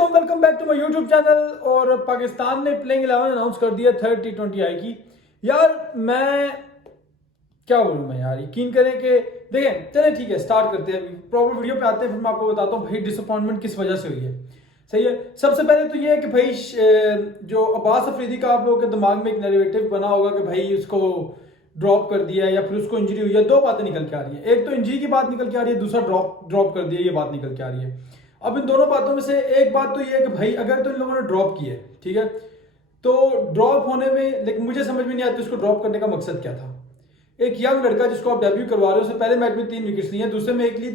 वालेकुम, welcome back to my YouTube channel. और पाकिस्तान ने प्लेइंग 11 अनाउंस कर दिया थर्ड T20I की। यार मैं क्या बोलूं, मैं यार यकीन करें कि देखें, चलें ठीक है, स्टार्ट करते हैं, प्रॉपर वीडियो पे आते हैं, फिर मैं आपको बताता हूँ भाई डिसअपॉइंटमेंट किस वजह से हुई है। सही है, सबसे पहले तो ये है कि भाई जो अब्बास अफरीदी का आप लोगों के दिमाग में एक नैरेटिव बना होगा कि भाई उसको ड्रॉप कर दिया है या फिर उसको इंजरी हुई है। दो बातें निकल के आ रही है, एक तो इंजरी की बात निकल के आ रही है, दूसरा ड्रॉप कर दिया ये बात निकल के आ रही है। अब इन दोनों बातों में से एक बात तो ये है कि भाई अगर तो इन लोगों ने ड्रॉप किया है, ठीक है, तो ड्रॉप होने में लेकिन मुझे समझ में नहीं आती उसको ड्रॉप करने का मकसद क्या था। एक यंग लड़का जिसको आप डेब्यू करवा रहे हो, उसने पहले मैच में 3 विकेट्स लिए, दूसरे में एक लिए,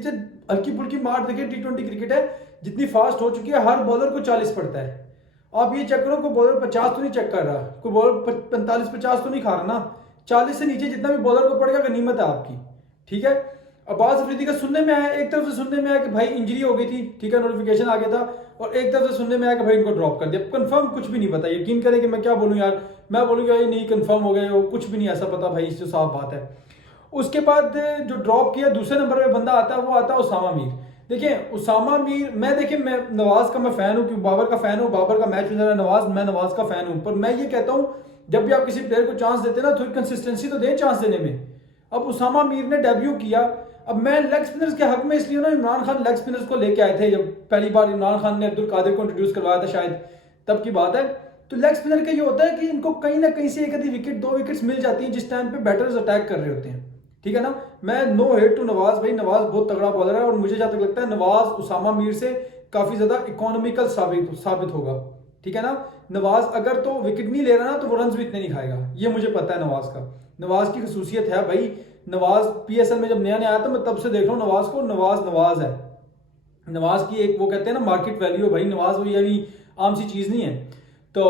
हल्की फुल्की मार देखिए, T20 क्रिकेट है, जितनी फास्ट हो चुकी है, हर बॉलर को 40 पड़ता है। आप ये चेक करो, कोई बॉलर 50 तो नहीं चेक कर रहा, कोई बॉलर 45-50 तो नहीं खा रहा ना, 40 से नीचे जितना भी बॉलर को पड़ेगा गनीमत है आपकी। ठीक है, अब्बास अफरीदी का सुनने में आया, एक तरफ से सुनने में आया कि भाई इंजरी हो गई थी, ठीक है, नोटिफिकेशन आ गया था, और एक तरफ से सुनने में आया कि भाई इनको ड्रॉप कर दिया। कंफर्म कुछ भी नहीं पता, यकीन करें कि मैं क्या बोलूं यार, मैं बोलूंगा ये नहीं कंफर्म हो गया, वो कुछ भी नहीं ऐसा पता भाई, इससे साफ बात है। उसके बाद जो ड्रॉप किया दूसरे नंबर पे बंदा आता है, वो आता है उसामा मीर। देखिए उसामा मीर, मैं देखिए मैं नवाज का मैं फैन हूँ, क्योंकि बाबर का फैन हूँ, बाबर का मैच विनर है नवाज, मैं नवाज का फैन हूँ, पर मैं ये कहता हूँ जब भी आप किसी प्लेयर को चांस देते हैं ना, थोड़ी कंसिस्टेंसी तो दें चांस देने में। अब उसामा मीर ने डेब्यू किया, अब मैं लेग स्पिनर्स के हक में इसलिए ना, इमरान खान लेग स्पिनर्स को लेके आए थे, जब पहली बार इमरान खान ने अब्दुल कादिर को इंट्रोड्यूस करवाया था शायद, तब की बात है। तो लेग स्पिनर का ये होता है कि इनको कहीं ना कहीं से एक आधी विकेट, 2 विकेट्स मिल जाती है जिस टाइम पे बैटर्स अटैक कर रहे होते हैं। ठीक है ना, मैं नो हेट टू नवाज, भाई नवाज बहुत तगड़ा बॉलर है, और मुझे जहां तक लगता है नवाज उसामा मीर से काफी ज्यादा इकोनॉमिकल साबित होगा। ठीक है ना, नवाज अगर तो विकेट नहीं ले रहा ना, तो वो रन भी इतने नहीं खाएगा, ये मुझे पता है नवाज का। नवाज की खसूसियत है भाई, नवाज PSL में जब नया नया आया था, मैं तब से देख रहा हूँ नवाज को, नवाज है। नवाज की एक वो कहते हैं ना मार्केट वैल्यू है भाई, नवाज वो यानी आम सी चीज नहीं है। तो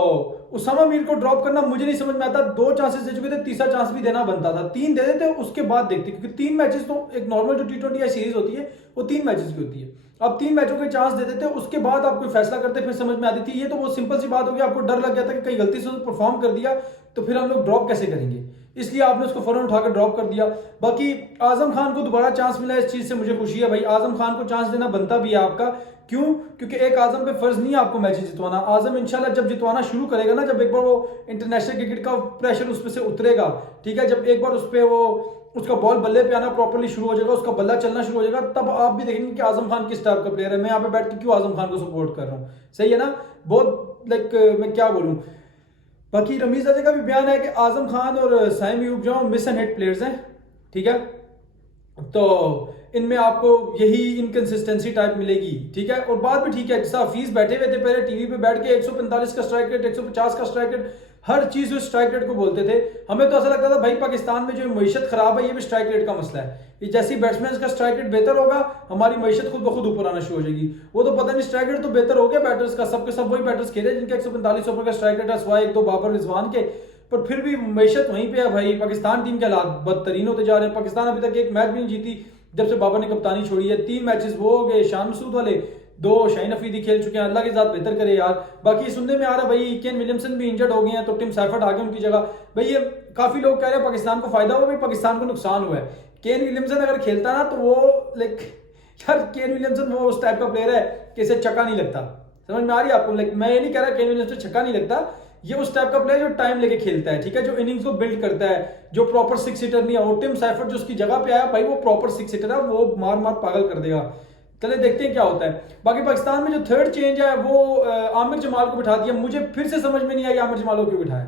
उसामा मीर को ड्रॉप करना मुझे नहीं समझ में आता। 2 चांसेस दे चुके थे, तीसरा चांस भी देना बनता था, 3 दे देते उसके बाद देखते, क्योंकि 3 मैचेस तो एक नॉर्मल जो T20 सीरीज होती है वो 3 मैचेस की होती है। अब 3 मैचों के चांस दे देते, उसके बाद आप कोई फैसला करते, फिर समझ में आती थी। ये तो बहुत सिंपल सी बात होगी, आपको डर लग गया था कि कहीं गलती से परफॉर्म कर दिया तो फिर हम लोग ड्रॉप कैसे करेंगे, इसलिए आपने उसको फौरन उठाकर ड्रॉप कर दिया। बाकी आजम खान को दोबारा चांस मिला, इस चीज से मुझे खुशी है भाई, आजम खान को चांस देना बनता भी है आपका। क्यों? क्योंकि एक आजम पे फर्ज नहीं है आपको मैच जितवाना, आजम इंशाल्लाह जब जितवाना शुरू करेगा ना, जब एक बार वो इंटरनेशनल क्रिकेट का प्रेशर उस पे से उतरेगा, ठीक है, जब एक बार उस पे वो उसका बॉल बल्ले पे आना प्रॉपर्ली शुरू हो जाएगा, उसका बल्ला चलना शुरू हो जाएगा, तब आप भी देखेंगे कि आजम खान किस टाइप का प्लेयर है। मैं यहाँ पे बैठ के क्यों आजम खान को सपोर्ट कर रहा हूँ, सही है ना, बहुत मैं क्या बोलूँ। बाकी रमीज अली का भी बयान है कि आजम खान और साइम अयूब जो मिस एंड हिट प्लेयर्स हैं, ठीक है, तो इनमें आपको यही इनकंसिस्टेंसी टाइप मिलेगी। ठीक है, और बात भी ठीक है, जैसा हफीज बैठे हुए थे पहले टीवी पे बैठ के 145 का स्ट्राइक रेट, 150 का स्ट्राइक रेट, हर चीज उस स्ट्राइक रेट को बोलते थे। हमें तो ऐसा लगता था भाई पाकिस्तान में जो मईशत खराब है, ये भी स्ट्राइक रेट का मसला है, ये जैसी बैट्समैन का स्ट्राइक रेट बेहतर होगा, हमारी मईशत खुद ब खुद ऊपर आना शुरू हो जाएगी। वो तो पता नहीं, स्ट्राइक रेट तो बेहतर हो गया बैटर्स का, सबके सब वही बैटर्स खेले जिनके 145 ऊपर का स्ट्राइक रेट है, सिवाय 1-2 बाबर रिजवान के, पर फिर भी मईशत वहीं पे है भाई। पाकिस्तान टीम के हालात बदतरीन होते जा रहे हैं, पाकिस्तान अभी तक एक मैच भी नहीं जीती जब से बाबर ने कप्तानी छोड़ी है। 3 मैचेस वो हो गए शान मसूद वाले, 2 शाहीन अफरीदी खेल चुके हैं, अल्लाह के साथ बेहतर करे यार। बाकी सुनने में आ रहा है भाई केन विलियमसन भी इंजर्ड हो गए हैं, तो टिम सैफर्ड आ गए उनकी जगह। भाई ये काफी लोग कह रहे हैं पाकिस्तान को फायदा हुआ, भाई पाकिस्तान को नुकसान हुआ है। केन विलियमसन अगर खेलता ना, तो वो लाइक यार केन विलियमसन वो उस टाइप का प्लेयर है कि इसे छक्का नहीं लगता, समझ में आ रही है आपको। लाइक मैं ये नहीं कह रहा केन विलियमसन छक्का नहीं लगता, ये उस टाइप का प्लेयर जो टाइम लेके खेलता है, ठीक है, जो इनिंग्स को बिल्ड करता है, जो प्रॉपर 6 हिटर नहीं है। और टिम सैफर्ड जो उसकी जगह पे आया भाई, वो प्रॉपर 6 हिटर है, वो मार मार पागल कर देगा। चले देखते हैं क्या होता है। बाकी पाकिस्तान में जो थर्ड चेंज है वो आमिर जमाल को बिठा दिया। मुझे फिर से समझ में नहीं आई आमिर जमाल को क्यों बिठाया,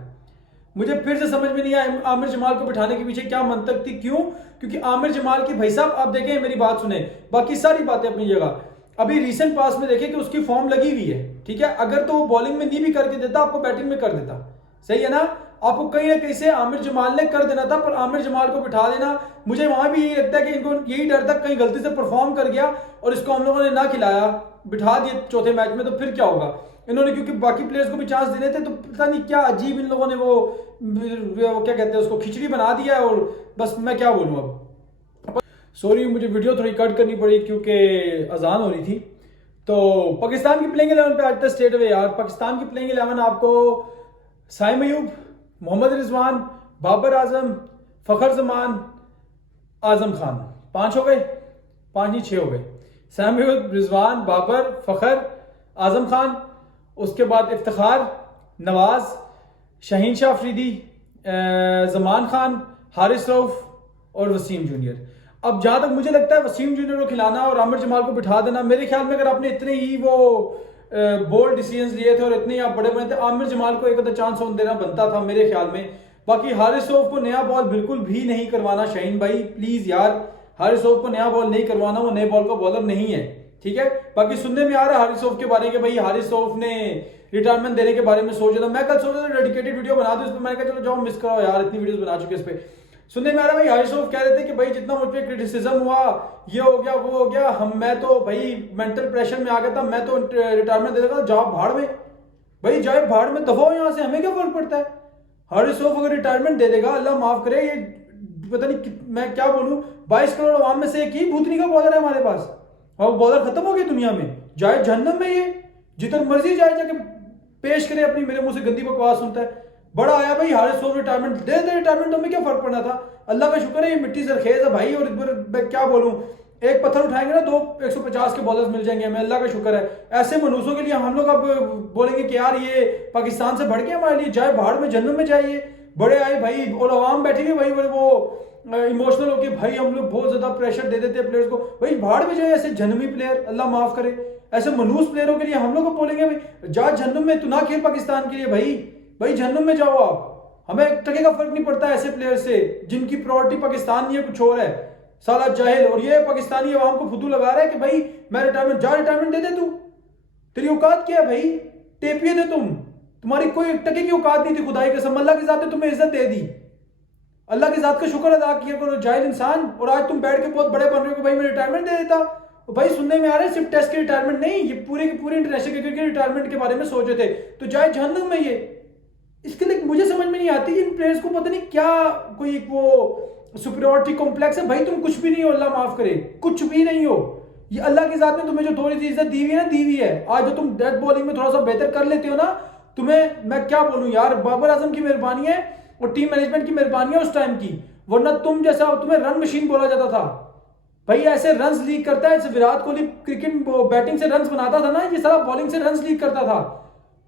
मुझे फिर से समझ में नहीं आया आमिर जमाल को बिठाने के पीछे क्या मंतक थी, क्यों? क्योंकि आमिर जमाल की भाई साहब आप देखें, मेरी बात सुने, बाकी सारी बातें अपनी जगह, अभी रीसेंट पास में देखें कि उसकी फॉर्म लगी हुई है, ठीक है, अगर तो वो बॉलिंग में नहीं भी करके देता, आपको बैटिंग में कर देता, सही है ना। आपको कहीं ना कहीं से आमिर जमाल ने कर देना था, पर आमिर जमाल को बिठा देना, मुझे वहां भी यही लगता है कि इनको यही डर था कहीं गलती से परफॉर्म कर गया और इसको हम लोगों ने ना खिलाया, बिठा दिए चौथे मैच में, तो फिर क्या होगा। इन्होंने क्योंकि बाकी प्लेयर्स को भी चांस देने थे, तो पता नहीं क्या अजीब इन लोगों ने वो क्या कहते हैं उसको, खिचड़ी बना दिया। और बस मैं क्या बोलूं, अब सॉरी मुझे वीडियो थोड़ी कट करनी पड़ी क्योंकि अजान हो रही थी। तो पाकिस्तान की प्लेइंग 11 पे आज तक स्टेट वे यार, पाकिस्तान की प्लेइंग 11 आपको साइम अयूब, मोहम्मद रिजवान, बाबर आजम, फखर जमान, आजम खान, 5 हो गए, 5 नहीं 6 हो गए। साइम अयूब, रिजवान, बाबर, फखर, आजम खान, उसके बाद इफ्तिखार, नवाज, शाहीन शाह अफरीदी, जमान खान, हारिस रऊफ और वसीम जूनियर। अब जहां तक मुझे लगता है वसीम जूनियर को खिलाना और आमिर जमाल को बिठा देना, मेरे ख्याल में अगर आपने इतने ही वो बोल्ड डिसीजंस लिए थे और इतने ही आप बड़े बने थे, आमिर जमाल को एक आधा चांस देना बनता था मेरे ख्याल में। बाकी हारिस रऊफ को नया बॉल बिल्कुल भी नहीं करवाना शाहीन भाई, प्लीज यार, हारिस रऊफ को नया बॉल नहीं करवाना, वो नए बॉल का बॉलर नहीं है, ठीक है। बाकी सुनने में आ रहा है हारिस रऊफ के बारे में, भाई हारिस रऊफ ने रिटायरमेंट देने के बारे में सोच रहा था। मैं कल सोच रहा था डेडिकेटेड वीडियो बना दूं इस पर, मैंने कहा चलो जाओ मिस कराओ यार, इतनी वीडियोस बना चुके इस पे। सुनने में आ रहा है भाई हारिस रऊफ कह रहे थे कि भाई जितना मुझ पर क्रिटिसिज्म हुआ, ये हो गया वो हो गया, मैं तो भाई मेंटल प्रेशर में आ गया था, मैं तो रिटायरमेंट दे देगा, जाओ भाड़ में भाई, जाए भाड़ में, दफा हो यहाँ से, हमें क्या फर्क पड़ता है। हारिस रऊफ अगर रिटायरमेंट दे देगा, अल्लाह माफ करे, ये पता नहीं मैं क्या बोलूं, 22 करोड़ अवाम में से एक ही भूतनी का बॉलर है हमारे पास, और बॉलर खत्म हो गया दुनिया में, जाए जहन्नम में, ये जितना मर्जी जाए जाके पेश करे अपनी, मेरे मुंह से गंदी बकवास सुनता है। बड़ा आया भाई हारिस रऊफ रिटायरमेंट दे दे, रिटायरमेंट तो हमें क्या फर्क पड़ना था, अल्लाह का शुक्र है ये मिट्टी सरखेज है भाई, और मैं क्या बोलूं, एक पत्थर उठाएंगे ना 150 के बॉलर्स मिल जाएंगे हमें, अल्लाह का शुक्र है। ऐसे मनुष्यों के लिए हम लोग अब बोलेंगे कि यार ये पाकिस्तान से बढ़ के हमारे लिए, जाए भाड़ में जन्नत में जाइए। बड़े आए भाई और अवाम बैठी हुई भाई, बड़े वो इमोशनल होके भाई हम लोग बहुत ज्यादा प्रेशर दे देते हैं प्लेयर्स को, भाई भाड़ में जाए ऐसे जन्मी प्लेयर, अल्लाह माफ करे, ऐसे मनूस प्लेयरों के लिए हम लोग बोलेंगे भाई जा जन्नत में, तू ना खेल पाकिस्तान के लिए भाई जन्नत में जाओ आप, हमें एक टके का फर्क नहीं पड़ता ऐसे प्लेयर से जिनकी प्रायोरिटी पाकिस्तान नहीं है, कुछ और है, साला जाहिल। और ये पाकिस्तानी अवाम को फुदू लगा रहा है कि भाई मैं रिटायरमेंट, जा रिटायरमेंट दे दे, तू तेरी औकात क्या है भाई, टेपिए थे तुम्हारी कोई टके की औकात नहीं थी, खुदाई कसम, अल्लाह की जात ने तुम्हें इज्जत दे दी, अल्लाह की जात का शुक्र अदा किया करो जाहिल इंसान। और आज तुम बैठ के बहुत बड़े बन रहे हो कि भाई मैं रिटायरमेंट दे देता। भाई सुनने में आ रहा है सिर्फ टेस्ट के रिटायरमेंट नहीं, ये पूरे के पूरे इंटरनेशनल क्रिकेट के रिटायरमेंट के बारे में सोच रहे थे, तो जाए जहन्नम में ये। इसके लिए मुझे समझ में नहीं आती कि इन प्लेयर्स को पता नहीं क्या कोई वो सुपीरियरिटी कॉम्प्लेक्स है, भाई तुम कुछ भी नहीं हो, अल्लाह माफ करे, कुछ भी नहीं हो, ये अल्लाह की जात ने तुम्हें जो थोड़ी सी इज्जत दी हुई है ना, दी हुई है। आज जो तुम डेथ बॉलिंग में थोड़ा सा बेहतर कर लेते हो ना, तुम्हें मैं क्या बोलूं यार, बाबर आजम की मेहरबानी है और टीम मैनेजमेंट की मेहरबानी है उस टाइम की, वरना तुम जैसा, तुम्हें रन मशीन बोला जाता था भाई, ऐसे रन्स लीक करता है, विराट कोहली क्रिकेट बैटिंग से रन्स बनाता था ना, ये सारा बॉलिंग से रन्स लीक करता था।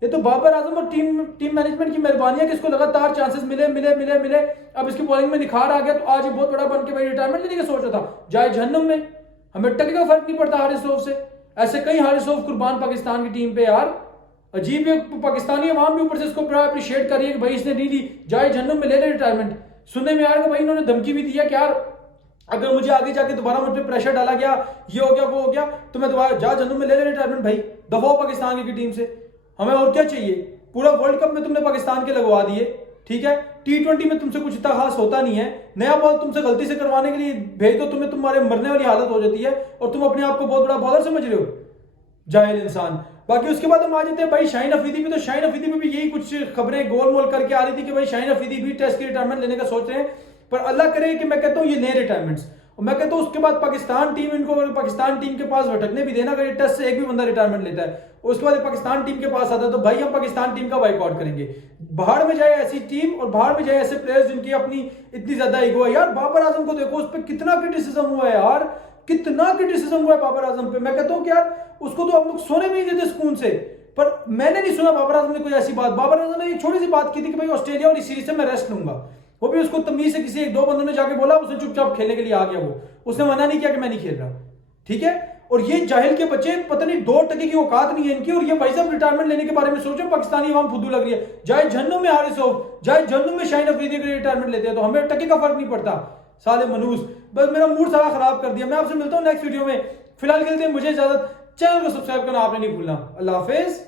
ये तो बाबर आजम और टीम मैनेजमेंट की मेहरबानी है कि इसको लगातार चांसेस मिले मिले मिले मिले, अब इसकी बॉलिंग में निखार आ गया, तो आज ये बहुत बड़ा बन के भाई रिटायरमेंट लेने का सोच रहा था, जाए जहन्नम में, हमें टके का फर्क नहीं पड़ता हारिस रऊफ से। ऐसे कई हारिस रऊफ कुर्बान पाकिस्तान की टीम पे यार, अजीब है, पाकिस्तानी अवाम भी ऊपर से इसको बड़ा अप्रिशिएट कर रही है कि भाई इसने नहीं ली, जाए जहन्नम में ले ले रिटायरमेंट। सुनने में आया कि भाई इन्होंने धमकी भी दी है कि यार अगर मुझे आगे जाके दोबारा मुझ पर प्रेशर डाला गया, ये हो गया वो हो गया, तो मैं दोबारा जा जन्नत में ले ले रिटायरमेंट, भाई दफा पाकिस्तान की टीम से, हमें और क्या चाहिए। पूरा वर्ल्ड कप में तुमने पाकिस्तान के लगवा दिए, ठीक है, T20 में तुमसे कुछ इतना खास होता नहीं है, नया बॉल तुमसे गलती से करवाने के लिए भेज दो, तुम्हें तुम्हारे मरने वाली हालत हो जाती है और तुम अपने आप को बहुत बड़ा बॉलर समझ रहे हो, जाहिल इंसान। बाकी उसके बाद हम आ जाते हैं भाई शाहीन अफरीदी पे, तो शाहीन अफरीदी पे भी यही कुछ खबरें गोल मोल करके आ रही थी कि भाई शाहीन अफरीदी भी टेस्ट की रिटायरमेंट लेने का सोच रहे हैं, पर अल्लाह करे कि मैं कहता हूँ ये नए रिटायरमेंट्स, और मैं कहता हूँ उसके बाद पाकिस्तान टीम इनको, अगर पाकिस्तान टीम के पास भटकने भी देना, अगर टेस्ट से एक भी बंदा रिटायरमेंट लेता है उसके बाद पाकिस्तान टीम के पास आता है, तो भाई हम पाकिस्तान टीम का बाइकआउट करेंगे। बाहर में जाए ऐसी टीम और बाहर में जाए ऐसे प्लेयर्स जिनकी अपनी इतनी ज्यादा ईगो है। यार बाबर आजम को देखो, उस पर कितना क्रिटिसिज्म हुआ है यार, कितना क्रिटिसिज्म हुआ है बाबर आजम पे। मैं कहता हूँ कि यार उसको तो हम लोग सोने भी नहीं देते सुकून से, पर मैंने नहीं सुना बाबर आजम ने कोई ऐसी बात। बाबर आजम ने एक छोटी सी बात की थी कि भाई ऑस्ट्रेलिया और इस सीरीज से मैं रेस्ट लूंगा, वो भी उसको तमीज से किसी एक दो बंदों ने जाके बोला, उसने चुपचाप खेलने के लिए आ गया, वो उसने मना नहीं किया कि मैं नहीं खेल रहा, ठीक है। और ये जाहिल के बच्चे, पता नहीं 2 टके की औकात नहीं है इनकी, और ये भाई साहब रिटायरमेंट लेने के बारे में सोचो, पाकिस्तानी अवाम फुद्दू लग रही है, जाए जहन्नुम में हारिस रऊफ, जाए जहन्नुम में शाहीन अफरीदी के रिटायरमेंट लेते हैं, तो हमें टके का फर्क नहीं पड़ता, साले मनूस। बस मेरा मूड सारा खराब कर दिया। मैं आपसे मिलता हूँ नेक्स्ट वीडियो में, फिलहाल के लिए मुझे इजाजत, चैनल को सब्सक्राइब करना आपने नहीं भूलना। अल्लाह हाफिज।